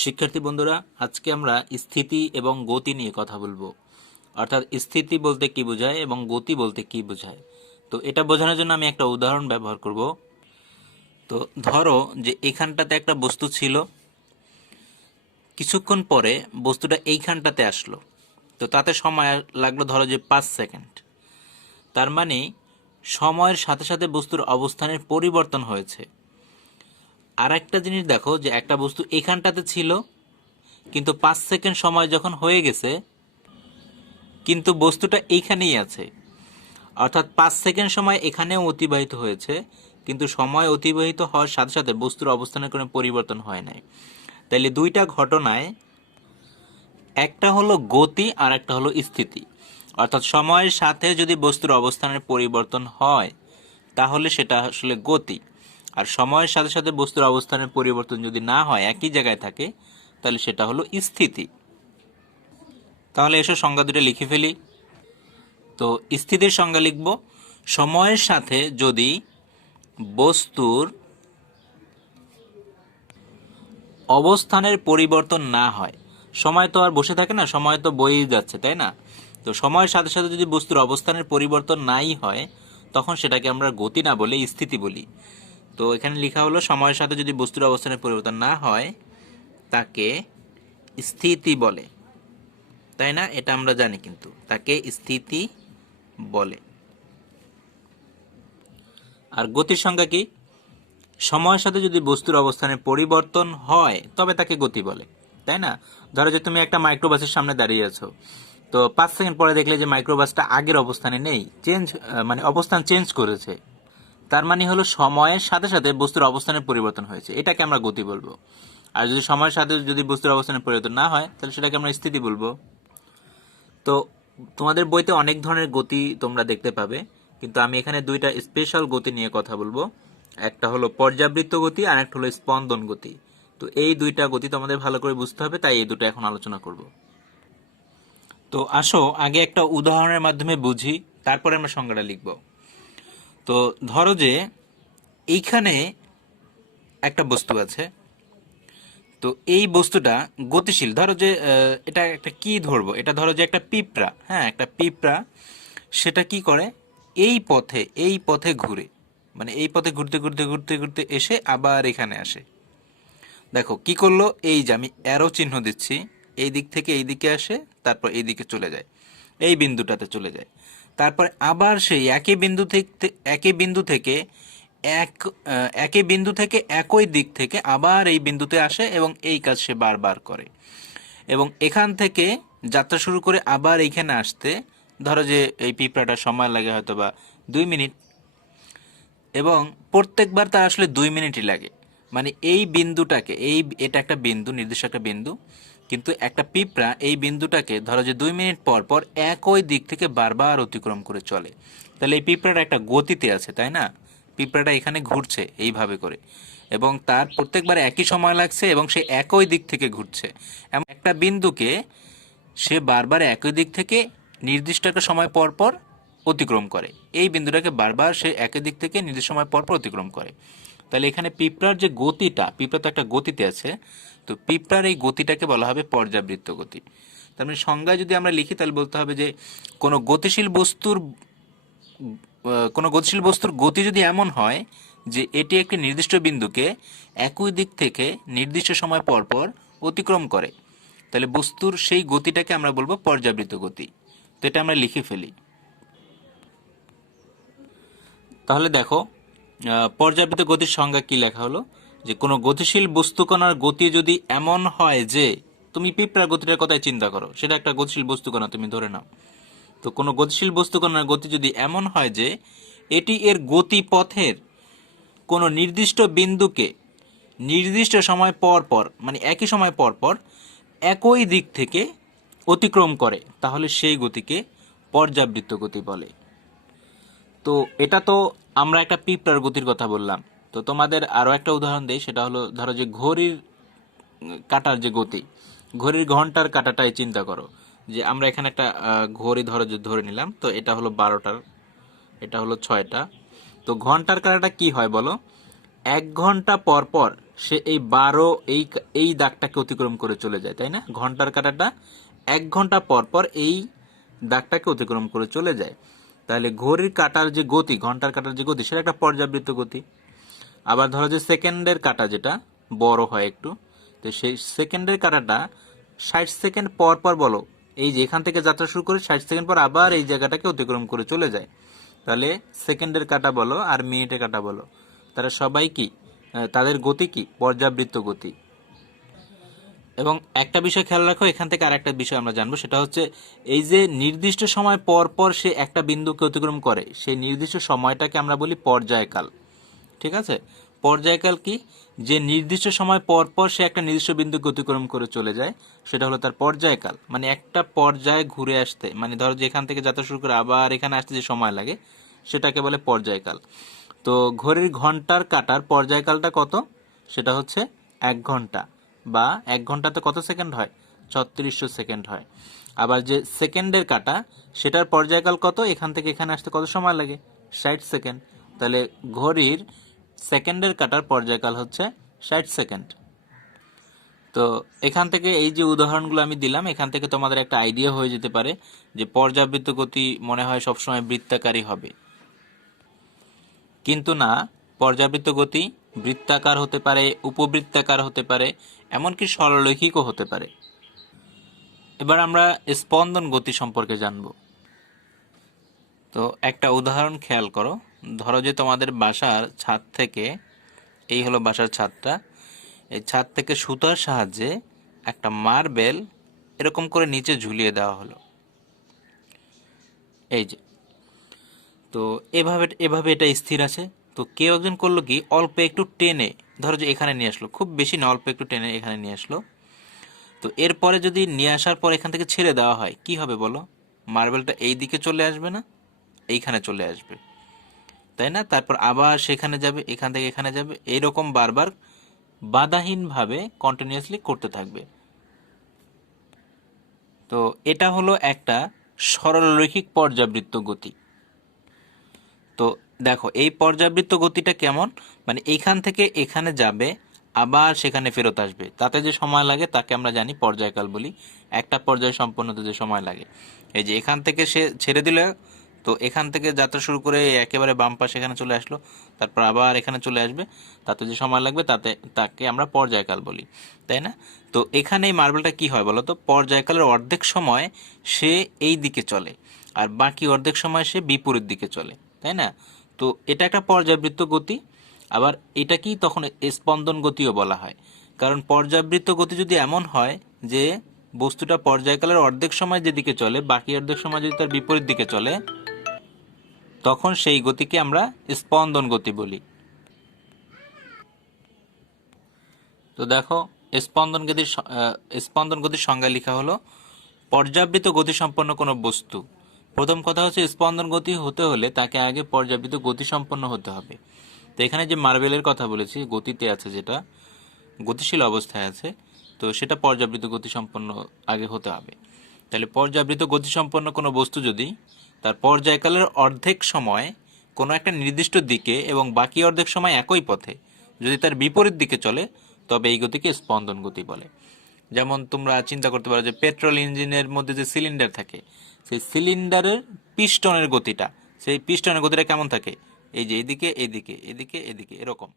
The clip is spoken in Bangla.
শিক্ষার্থী বন্ধুরা, আজকে আমরা স্থিতি এবং গতি নিয়ে কথা বলবো। অর্থাৎ স্থিতি বলতে কি বোঝায় এবং গতি বলতে কি বোঝায়। তো এটা বোঝানোর জন্য আমি একটা উদাহরণ ব্যবহার করব। তো ধরো যে এখানটাতে একটা বস্তু ছিল, কিছুক্ষণ পরে বস্তুটা এইখানটাতে আসলো। তো তাতে সময় লাগলো ধরো যে 5 সেকেন্ড। তার মানে সময়ের সাথে সাথে বস্তুর অবস্থানের পরিবর্তন হয়েছে। আর একটা জিনিস দেখো, যে একটা বস্তু এখানটাতে ছিল, কিন্তু 5 সেকেন্ড সময় যখন হয়ে গেছে, কিন্তু বস্তুটা এইখানেই আছে। অর্থাৎ 5 সেকেন্ড সময় এখানেও অতিবাহিত হয়েছে, কিন্তু সময় অতিবাহিত হওয়ার সাথে সাথে বস্তুর অবস্থানের কোনো পরিবর্তন হয় নাই। তাইলে দুইটা ঘটনায়, একটা হলো গতি আর একটা হলো স্থিতি। অর্থাৎ সময়ের সাথে যদি বস্তুর অবস্থানের পরিবর্তন হয় তাহলে সেটা আসলে গতি, আর সময়ের সাথে সাথে বস্তুর অবস্থানের পরিবর্তন যদি না হয়, একই জায়গায় থাকে, তাহলে সেটা হলো স্থিতি। তাহলে এসো সংজ্ঞা দুটো লিখে ফেলি। তো স্থিতির সংজ্ঞা লিখব, সময়ের সাথে যদি বস্তুর অবস্থানের পরিবর্তন না হয়। সময় তো আর বসে থাকে না, সময় তো বয়েই যাচ্ছে, তাই না? তো সময়ের সাথে সাথে যদি বস্তুর অবস্থানের পরিবর্তন নাই হয়, তখন সেটাকে আমরা গতি না বলে স্থিতি বলি। তো এখানে লেখা হলো, সময়ের সাথে যদি বস্তুর অবস্থানের পরিবর্তন না হয় তাকে স্থিতি বলে, তাই না? এটা আমরা জানি, কিন্তু তাকে স্থিতি বলে। আর গতির সংজ্ঞা কি? সময়ের সাথে যদি বস্তুর অবস্থানের পরিবর্তন হয় তবে তাকে গতি বলে, তাই না? ধরো যে তুমি একটা মাইক্রোবাসের সামনে দাঁড়িয়ে আছো, তো 5 সেকেন্ড পরে দেখলে যে মাইক্রোবাসটা আগের অবস্থানে নেই, মানে অবস্থান চেঞ্জ করেছে। তার মানে হলো সময়ের সাথে সাথে বস্তুর অবস্থানের পরিবর্তন হয়েছে, এটাকে আমরা গতি বলবো। আর যদি সময়ের সাথে যদি বস্তুর অবস্থানের পরিবর্তন না হয়, তাহলে সেটাকে আমরা স্থিতি বলবো। তো তোমাদের বইতে অনেক ধরনের গতি তোমরা দেখতে পাবে, কিন্তু আমি এখানে দুইটা স্পেশাল গতি নিয়ে কথা বলবো। একটা হলো পর্যাবৃত্ত গতি আর একটা হলো স্পন্দন গতি। তো এই দুইটা গতি তোমাদের ভালো করে বুঝতে হবে, তাই এই দুটো এখন আলোচনা করব। তো আসো আগে একটা উদাহরণের মাধ্যমে বুঝি, তারপরে আমরা সংজ্ঞাটা লিখব। তো ধরো যে এইখানে একটা বস্তু আছে, তো এই বস্তুটা গতিশীল। ধরো যে এটা একটা কি ধরবো, এটা ধরো যে একটা পিঁপড়া। হ্যাঁ, একটা পিঁপড়া, সেটা কি করে, এই পথে ঘুরে, মানে এই পথে ঘুরতে ঘুরতে ঘুরতে ঘুরতে এসে আবার এখানে আসে। দেখো কি করলো, এই যে আমি অ্যারো চিহ্ন দিচ্ছি, এই দিক থেকে এই দিকে আসে, তারপর এই দিকে চলে যায়, এই বিন্দুটাতে চলে যায়। তারপর আবার সেই একই বিন্দু থেকে একই দিক থেকে আবার এই বিন্দুতে আসে এবং এই কাজ সে বারবার করে। এবং এখান থেকে যাত্রা শুরু করে আবার এইখানে আসতে, ধরো যে এই পিঁপড়াটার সময় লাগে হয়তো বা 2 মিনিট, এবং প্রত্যেকবার তার আসলে 2 মিনিটই লাগে। মানে এই বিন্দুটাকে, এটা একটা বিন্দু, নির্দিষ্ট একটা বিন্দু, কিন্তু একটা পিঁপড়া এই বিন্দুটাকে ধরো যে 2 মিনিট পর পর একই দিক থেকে বারবার অতিক্রম করে চলে। তাহলে এই পিঁপড়াটা একটা গতিতে আছে, তাই না? পিঁপড়াটা এখানে ঘুরছে এইভাবে করে, এবং তার প্রত্যেকবার একই সময় লাগছে এবং সে একই দিক থেকে ঘুরছে। এমন একটা বিন্দুকে সে বারবার একই দিক থেকে নির্দিষ্ট একটা সময় পর পর অতিক্রম করে। এই বিন্দুটাকে বারবার সে একই দিক থেকে নির্দিষ্ট সময় পর পর অতিক্রম করে। তাহলে এখানে পিঁপড়ার যে গতিটা, পিঁপড়া তো একটা গতিতে আছে, তো পিঁপড়ার এই গতিটাকে বলা হবে পর্যাবৃত্ত গতি। তার মানে সংজ্ঞায় যদি আমরা লিখি, তাহলে বলতে হবে যে কোনো গতিশীল বস্তুর গতি যদি এমন হয় যে এটি একটি নির্দিষ্ট বিন্দুকে একই দিক থেকে নির্দিষ্ট সময় পর পর অতিক্রম করে, তাহলে বস্তুর সেই গতিটাকে আমরা বলবো পর্যাবৃত্ত গতি। তো এটা আমরা লিখে ফেলি। তাহলে দেখো, পর্যাবৃত্ত গতির সংজ্ঞা কি লেখা হলো, যে কোনো গতিশীল বস্তুকণার গতি যদি এমন হয় যে, তুমি পিঁপড়ার গতিটার কথাই চিন্তা করো, সেটা একটা গতিশীল বস্তুকণা তুমি ধরে নাও। তো কোনো গতিশীল বস্তুকণার গতি যদি এমন হয় যে এটি এর গতিপথের কোনো নির্দিষ্ট বিন্দুকে নির্দিষ্ট সময় পর পর, মানে একই সময় পর পর একই দিক থেকে অতিক্রম করে, তাহলে সেই গতিকে পর্যাবৃত্ত গতি বলে। তো এটা তো আমরা একটা পিঁপড়ার গতির কথা বললাম। তো তোমাদের আরও একটা উদাহরণ দেই, সেটা হলো ধরো যে ঘড়ির কাঁটার যে গতি, ঘড়ির ঘন্টার কাঁটাটাই চিন্তা করো। যে আমরা এখানে একটা ঘড়ি ধরে নিলাম, তো এটা হলো 12টার, এটা হলো 6টা। তো ঘন্টার কাঁটাটা কি হয় বলো, 1 ঘন্টা পর পর সে এই 12 এই দাগটাকে অতিক্রম করে চলে যায়, তাই না? ঘন্টার কাঁটাটা 1 ঘন্টা পর পর এই দাগটাকে অতিক্রম করে চলে যায়। তাহলে ঘড়ির কাঁটার যে গতি, ঘন্টার কাঁটার যে গতি, সেটা একটা পর্যাবৃত্ত গতি। আবার ধরো যে সেকেন্ডের কাঁটা যেটা বড় হয় একটু, তো সেই সেকেন্ডের কাঁটাটা 60 সেকেন্ড পর পর বলো, এই যে এখান থেকে যাত্রা শুরু করে 60 সেকেন্ড পর আবার এই জায়গাটাকে অতিক্রম করে চলে যায়। তাহলে সেকেন্ডের কাঁটা বলো আর মিনিটের কাঁটা বলো, তারা সবাই কি, তাদের গতি কি? পর্যাবৃত্ত গতি। এবং একটা বিষয় খেয়াল রাখো, এখান থেকে আরেকটা বিষয় আমরা জানবো, সেটা হচ্ছে এই যে নির্দিষ্ট সময় পর পর সে একটা বিন্দুকে অতিক্রম করে, সেই নির্দিষ্ট সময়টাকে আমরা বলি পর্যায়কাল। ঠিক আছে? পর্যায়কাল কি? যে নির্দিষ্ট সময় পর পর সে একটা নির্দিষ্ট বিন্দুকে অতিক্রম করে চলে যায়, সেটা হলো তার পর্যায়কাল। মানে একটা পর্যায়ে ঘুরে আসতে, মানে ধরো যে এখান থেকে যাত্রা শুরু করে আবার এখানে আসতে যে সময় লাগে, সেটাকে বলে পর্যায়কাল। তো ঘড়ির ঘন্টার কাঁটার পর্যায়কালটা কত? সেটা হচ্ছে 1 ঘন্টা, বা 1 ঘন্টাতে কত সেকেন্ড হয়? 3600 সেকেন্ড হয়। আবার যে সেকেন্ডের কাঁটা, সেটার পর্যায়কাল কত? এখান থেকে এখানে আসতে কত সময় লাগে? 60 সেকেন্ড। তাহলে ঘড়ির সেকেন্ডের কাঁটার পর্যায়কাল হচ্ছে 60 সেকেন্ড। তো এখান থেকে এই যে উদাহরণগুলো আমি দিলাম, এখান থেকে তোমাদের একটা আইডিয়া হয়ে যেতে পারে যে পর্যাবৃত্ত গতি মনে হয় সবসময় বৃত্তাকারই হবে, কিন্তু না। পর্যাবৃত্ত গতি বৃত্তাকার হতে পারে, উপবৃত্তাকার হতে পারে, এমনকি সরলরৈখিকও হতে পারে। এবার আমরা স্পন্দন গতি সম্পর্কে জানব। তো একটা উদাহরণ খেয়াল করো। ধরো যে তোমাদের বাসার ছাদ থেকে, এই হলো বাসার ছাদটা, এই ছাদ থেকে সুতার সাহায্যে একটা মার্বেল এরকম করে নিচে ঝুলিয়ে দেওয়া হলো, এই যে। তো এভাবে এভাবে এটা স্থির আছে। তো কেউ একজন করলো কি, অল্প একটু টেনে, ধরো যে এখানে নিয়ে আসলো, খুব বেশি না, অল্প একটু টেনে এখানে নিয়ে আসলো। তো এরপরে যদি নিয়ে আসার পর এখান থেকে ছেড়ে দেওয়া হয়, কি হবে বলো? মার্বেলটা এই দিকে চলে আসবে না, এইখানে চলে আসবে, তাই না? তারপর আবার সেখানে যাবে, এখান থেকে এখানে যাবে, এইরকম বারবার বাধাহীনভাবে কন্টিনিউয়াসলি করতে থাকবে। তো এটা হলো একটা সরলরৈখিক পর্যাবৃত্ত গতি। তো দেখো এই পর্যাবৃত্ত গতিটা কেমন, মানে এইখান থেকে এখানে যাবে, আবার সেখানে ফেরত আসবে, তাতে যে সময় লাগে তাকে আমরা জানি পর্যায়কাল বলি। একটা পর্যায় সম্পন্ন হতে যে সময় লাগে, এই যে এখান থেকে সে ছেড়ে দিলে, তো এখান থেকে যাত্রা শুরু করে একেবারে বাম পাশে এখানে চলে আসলো, তারপর আবার এখানে চলে আসবে, তাতে যে সময় লাগবে তাকে আমরা পর্যায়কাল বলি, তাই না? তো এখানে এই মার্বেলটা কি হয় বলো তো? পর্যায়কালের অর্ধেক সময় সে এই দিকে চলে, আর বাকি অর্ধেক সময় সে বিপরীত দিকে চলে, তাই না? তো এটা একটা পর্যাবৃত্ত গতি। আবার এটা কি তখন স্পন্দন গতিও বলা হয়, কারণ পর্যাবৃত্ত গতি যদি এমন হয় যে বস্তুটা পর্যায়কালের অর্ধেক সময় যেদিকে চলে, বাকি অর্ধেক সময় যদি তার বিপরীত দিকে চলে, তখন সেই গতিকে আমরা স্পন্দন গতি বলি। তো দেখো, স্পন্দন গতির সংজ্ঞা লেখা হলো, পর্যাবৃত্ত গতি সম্পন্ন কোনো বস্তু। প্রথম কথা হচ্ছে, স্পন্দন গতি হতে হলে তাকে আগে পর্যাবৃত্ত গতি সম্পন্ন হতে হবে। তো এখানে যে মার্বেলের কথা বলেছি, গতিতে আছে, যেটা গতিশীল অবস্থায় আছে, তো সেটা পর্যাবৃত্ত গতি সম্পন্ন আগে হতে হবে। তাহলে পর্যাবৃত্ত গতি সম্পন্ন কোনো বস্তু যদি তার পর্যায়কালের অর্ধেক সময় কোনো একটা নির্দিষ্ট দিকে এবং বাকি অর্ধেক সময় একই পথে যদি তার বিপরীত দিকে চলে, তবে এই গতিকে স্পন্দন গতি বলে। যেমন তোমরা চিন্তা করতে পারো যে পেট্রোল ইঞ্জিনের মধ্যে যে সিলিন্ডার থাকে, সেই সিলিন্ডারের পিস্টনের গতিটা, সেই পিস্টনের গতিটা কেমন থাকে? এই যে এদিকে এদিকে এদিকে এদিকে এরকম।